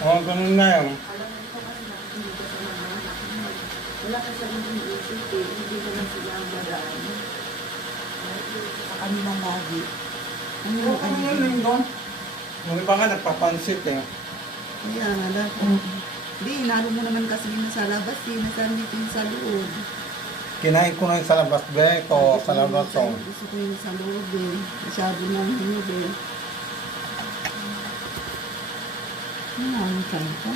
Oo, ganun na yun. Wala ka sa mga iniisip eh, hindi ko na sila magaan. Sa kanila lagi. Oo, ano yun doon? Yung iba nga nagpapansit eh. Kaya nga lang. Hindi, inalo mo naman kasi yun sa labas eh, nasaan dito yung sa loob. Kinain ko na yung sa labas, be. Ito, sa labas. Oh. Gusto ko yung sa loob eh. Masyado nang hinog eh. Ano ang kain ko?